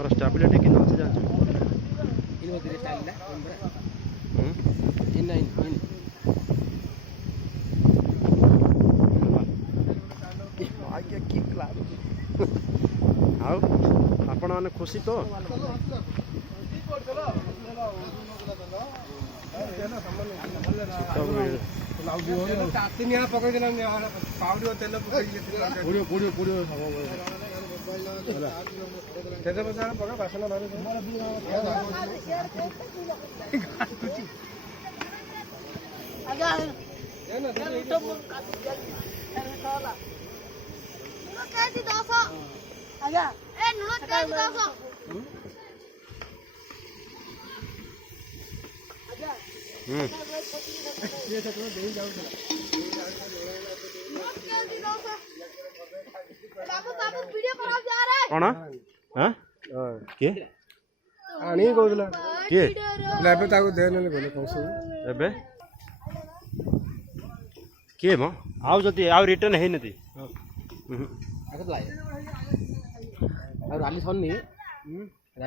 more stability कि अच्छे जानछु इन होती स्टाइल ना इन आगे की क्लास आओ आपण माने खुशी तो कौन हाँ किए आनी कहला किए लेबे ताको दे नले बोले कौसु एबे किए म आउ जति आउ रिटर्न है नती आके लाए और राली सोन नहीं है क्या